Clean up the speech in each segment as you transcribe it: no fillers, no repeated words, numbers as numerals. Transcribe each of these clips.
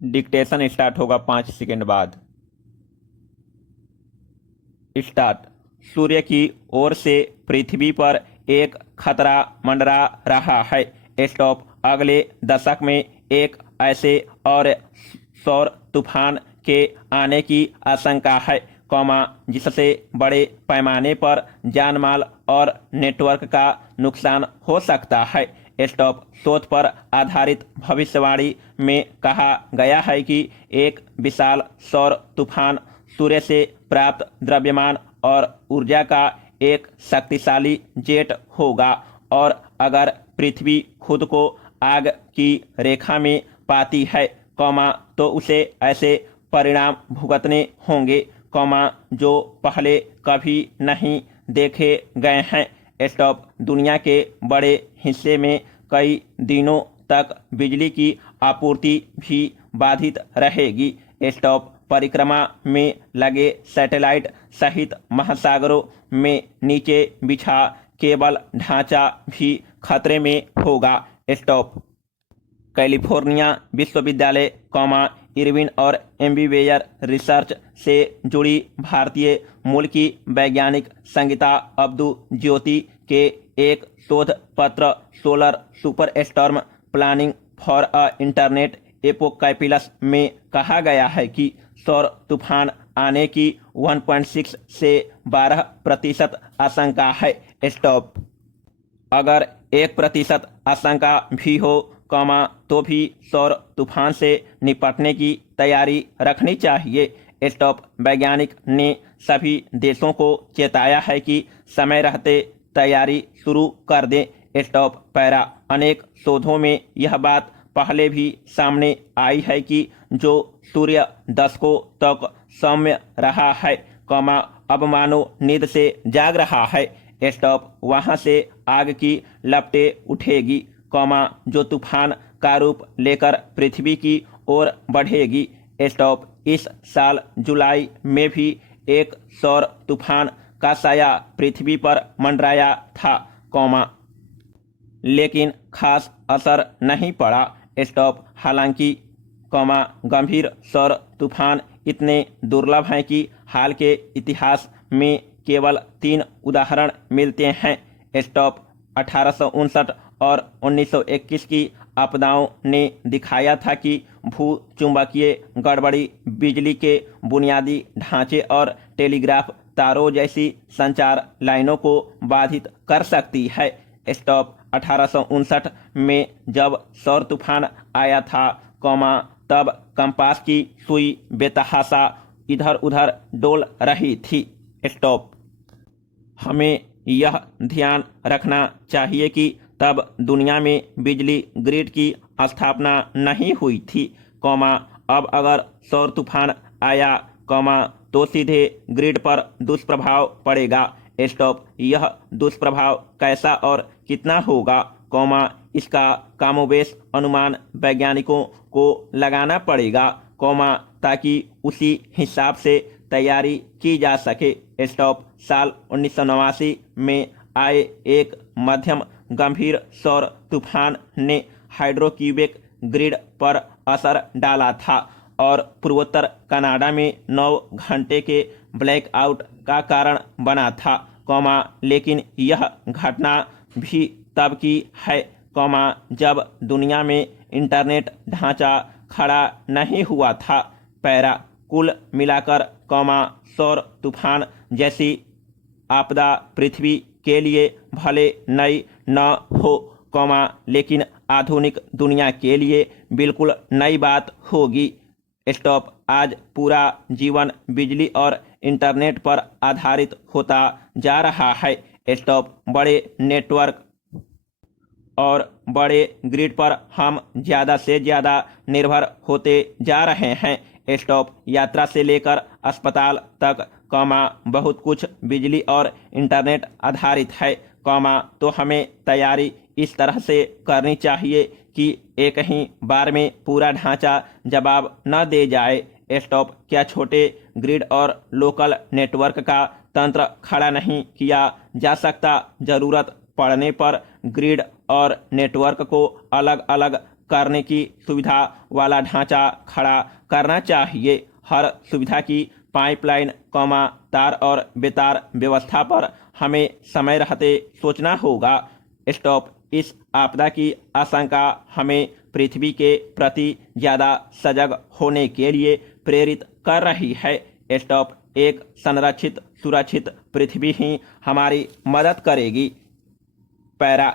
Dictation start होगा 5 second बाद। Start. सूर्य की ओर से पृथ्वी पर एक खतरा मंडरा रहा है। स्टॉप। अगले दशक में एक ऐसे और सौर तूफान के आने की आशंका है, जिससे बड़े पैमाने पर जानमाल और नेटवर्क का नुकसान हो सकता है। स्टॉप। शोध पर आधारित भविष्यवाणी में कहा गया है कि एक विशाल सौर तूफान सूर्य से प्राप्त द्रव्यमान और ऊर्जा का एक शक्तिशाली जेट होगा, और अगर पृथ्वी खुद को आग की रेखा में पाती है, तो उसे ऐसे परिणाम भुगतने होंगे, जो पहले कभी नहीं देखे गए हैं। स्टॉप। दुनिया के बड़े हिस्से में कई दिनों तक बिजली की आपूर्ति भी बाधित रहेगी। स्टॉप। परिक्रमा में लगे सैटेलाइट सहित महासागरों में नीचे बिछा केबल ढांचा भी खतरे में होगा। स्टॉप। कैलिफोर्निया विश्वविद्यालय, इरविन और एम्बीवेयर रिसर्च से जुड़ी भारतीय मूल की वैज्ञानिक संगीता अब्दू ज्योति के एक शोध पत्र solar super storm planning for a internet apocalypse में कहा गया है कि सौर तूफान आने की 1.6 से 12% आशंका है। स्टॉप। अगर 1% आशंका भी हो, तो भी सौर तूफान से निपटने की तैयारी रखनी चाहिए। स्टॉप। वैज्ञानिक ने सभी देशों को चेताया है कि समय रहते तैयारी शुरू कर दें। स्टॉप। पैरा। अनेक शोधों में यह बात पहले भी सामने आई है कि जो सूर्य दशकों तक सौम्य रहा है, अब मानो नींद से जाग रहा है। स्टॉप। वहां से आग की लपटें उठेगी, जो तूफान का रूप लेकर पृथ्वी की ओर बढ़ेगी। स्टॉप। इस साल जुलाई में भी एक सौर तूफान का साया पृथ्वी पर मंडराया था, लेकिन खास असर नहीं पड़ा। स्टॉप। हालांकि गंभीर सौर तूफान इतने दुर्लभ हैं कि हाल के इतिहास में केवल 3 उदाहरण मिलते हैं। स्टॉप। 1859 और 1921 की आपदाओं ने दिखाया था कि भूचुंबकीय गड़बड़ी बिजली के बुनियादी ढांचे और टेलीग्राफ तारों जैसी संचार लाइनों को बाधित कर सकती है। स्टॉप। 1859 में जब सौर तूफान आया था, तब कंपास की सुई बेतहाशा इधर उधर डोल रही थी। स्टॉप। हमें यह ध्यान रखना चाहिए कि तब दुनिया में बिजली ग्रिड की स्थापना नहीं हुई थी, अब अगर सौर तूफान आया, तो सीधे ग्रिड पर दुष्प्रभाव पड़ेगा। स्टॉप। यह दुष्प्रभाव कैसा और कितना होगा, इसका कमोबेश अनुमान वैज्ञानिकों को लगाना पड़ेगा, ताकि उसी हिसाब से तैयारी की जा सके। स्टॉप। साल 1989 में आए एक मध्यम गंभीर सौर तूफान ने हाइड्रोक्यूबिक ग्रिड पर असर डाला था और पूर्वोत्तर कनाडा में 9 घंटे के ब्लैकआउट का कारण बना था, लेकिन यह घटना भी तब की है, जब दुनिया में इंटरनेट ढांचा खड़ा नहीं हुआ था। पैरा। कुल मिलाकर, सौर तूफान जैसी आपदा पृथ्वी के लिए भले नई न हो, लेकिन आधुनिक दुनिया के लिए बिल्कुल नई बात होगी। स्टॉप। आज पूरा जीवन बिजली और इंटरनेट पर आधारित होता जा रहा है। स्टॉप। बड़े नेटवर्क और बड़े ग्रिड पर हम ज़्यादा से ज़्यादा निर्भर होते जा रहे हैं। स्टॉप। यात्रा से लेकर अस्पताल तक, बहुत कुछ बिजली और इंटरनेट आधारित है, तो हमें तैयारी इस तरह से करनी चाहिए कि एक ही बार में पूरा ढांचा जवाब न दे जाए। स्टॉप। क्या छोटे ग्रिड और लोकल नेटवर्क का तंत्र खड़ा नहीं किया जा सकता? जरूरत पड़ने पर ग्रिड और नेटवर्क को अलग अलग करने की सुविधा वाला ढांचा खड़ा करना चाहिए। हर सुविधा की पाइपलाइन, तार और बेतार व्यवस्था पर हमें समय रहते सोचना होगा। स्टॉप इस आपदा की आशंका हमें पृथ्वी के प्रति ज़्यादा सजग होने के लिए प्रेरित कर रही है। स्टॉप एक संरक्षित सुरक्षित पृथ्वी ही हमारी मदद करेगी। पैरा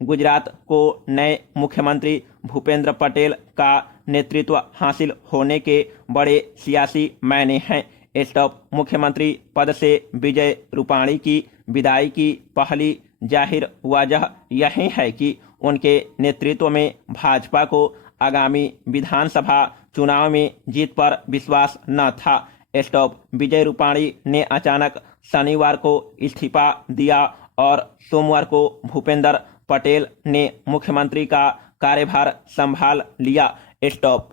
गुजरात को नए मुख्यमंत्री भूपेंद्र पटेल का नेतृत्व हासिल होने के बड़े सियासी मायने हैं। स्टॉप मुख्यमंत्री पद से विजय रूपाणी की विदाई की पहली जाहिर वजह यही है कि उनके नेतृत्व में भाजपा को आगामी विधानसभा चुनाव में जीत पर विश्वास न था। स्टॉप विजय रूपाणी ने अचानक शनिवार को इस्तीफा दिया और सोमवार को भूपेंद्र पटेल ने मुख्यमंत्री का कार्यभार संभाल लिया। स्टॉप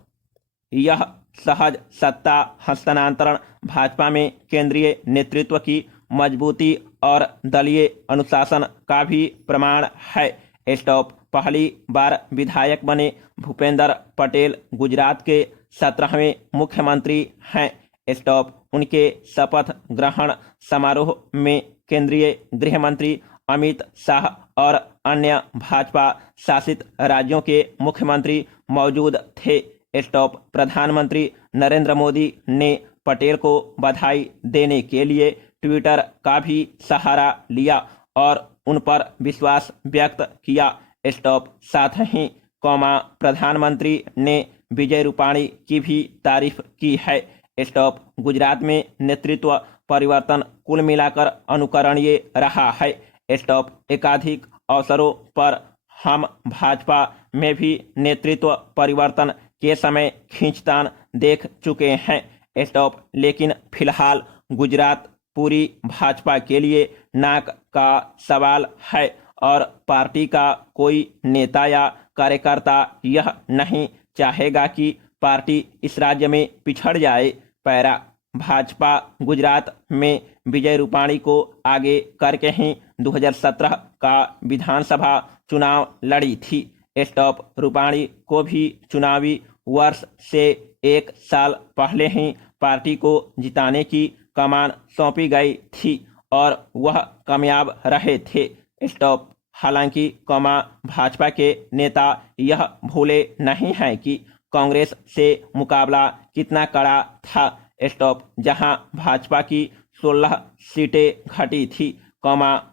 यह सहज सत्ता हस्तांतरण भाजपा में केंद्रीय नेतृत्व की मजबूती और दलीय अनुशासन का भी प्रमाण है। स्टॉप पहली बार विधायक बने भूपेंद्र पटेल गुजरात के 17वें मुख्यमंत्री हैं। स्टॉप उनके शपथ ग्रहण समारोह में केंद्रीय गृह मंत्री अमित शाह और अन्य भाजपा शासित राज्यों के मुख्यमंत्री मौजूद थे। स्टॉप प्रधानमंत्री नरेंद्र मोदी ने पटेल को बधाई देने के लिए ट्विटर का भी सहारा लिया और उन पर विश्वास व्यक्त किया। स्टॉप साथ ही प्रधानमंत्री ने विजय रूपाणी की भी तारीफ की है। स्टॉप गुजरात में नेतृत्व परिवर्तन कुल मिलाकर अनुकरणीय रहा है। स्टॉप एकाधिक अवसरों पर हम भाजपा में भी नेतृत्व परिवर्तन के समय खींचतान देख चुके हैं। स्टॉप लेकिन फिलहाल गुजरात पूरी भाजपा के लिए नाक का सवाल है और पार्टी का कोई नेता या कार्यकर्ता यह नहीं चाहेगा कि पार्टी इस राज्य में पिछड़ जाए। पैरा भाजपा गुजरात में विजय रूपाणी को आगे करके ही 2017 का विधानसभा चुनाव लड़ी थी। स्टॉप रूपाणी को भी चुनावी वर्ष से 1 साल पहले ही पार्टी को जिताने की कमान सौंपी गई थी और वह कामयाब रहे थे। स्टॉप हालांकि भाजपा के नेता यह भूले नहीं हैं कि कांग्रेस से मुकाबला कितना कड़ा था। स्टॉप जहां भाजपा की 16 सीटें घटी थी,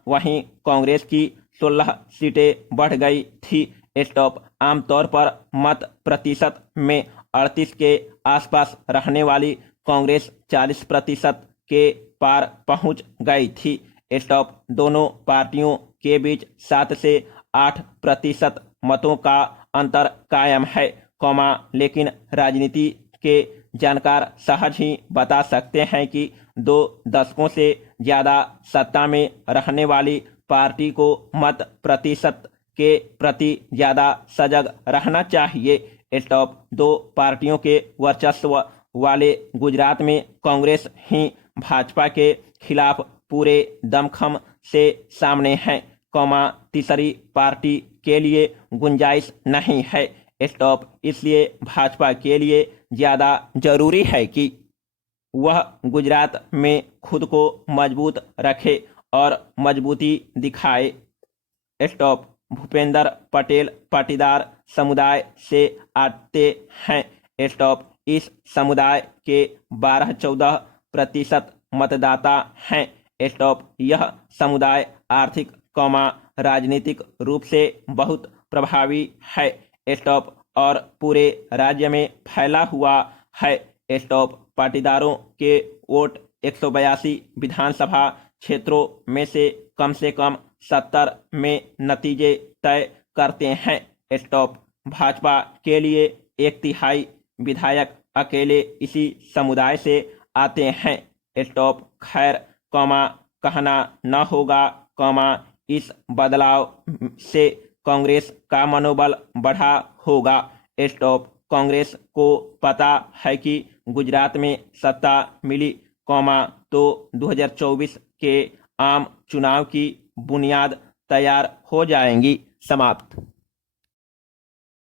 वहीं कांग्रेस की 16 सीटें बढ़ गई थी। स्टॉप आमतौर पर मत प्रतिशत में 38 के आसपास रहने वाली कांग्रेस 40% के पार पहुंच गई थी। स्टॉप दोनों पार्टियों के बीच 7 से 8% मतों का अंतर कायम है, लेकिन राजनीति के जानकार सहज ही बता सकते हैं कि 2 दशकों से ज़्यादा सत्ता में रहने वाली पार्टी को मत प्रतिशत के प्रति ज़्यादा सजग रहना चाहिए। स्टॉप 2 पार्टियों के वर्चस्व वाले गुजरात में कांग्रेस ही भाजपा के खिलाफ पूरे दमखम से सामने है, तीसरी पार्टी के लिए गुंजाइश नहीं है। स्टॉप इसलिए भाजपा के लिए ज़्यादा जरूरी है कि वह गुजरात में खुद को मजबूत रखे और मजबूती दिखाए। स्टॉप भूपेंद्र पटेल पाटीदार समुदाय से आते हैं। स्टॉप इस समुदाय के 12-14% मतदाता हैं। स्टॉप यह समुदाय आर्थिक राजनीतिक रूप से बहुत प्रभावी है। स्टॉप और पूरे राज्य में फैला हुआ है। स्टॉप पाटीदारों के वोट 182 विधानसभा क्षेत्रों में से कम 70 में नतीजे तय करते हैं। स्टॉप भाजपा के लिए 1/3 विधायक अकेले इसी समुदाय से आते हैं। स्टॉप खैर कहना न होगा, इस बदलाव से कांग्रेस का मनोबल बढ़ा होगा। स्टॉप कांग्रेस को पता है कि गुजरात में सत्ता मिली, तो 2024 के आम चुनाव की बुनियाद तैयार हो जाएंगी। समाप्त।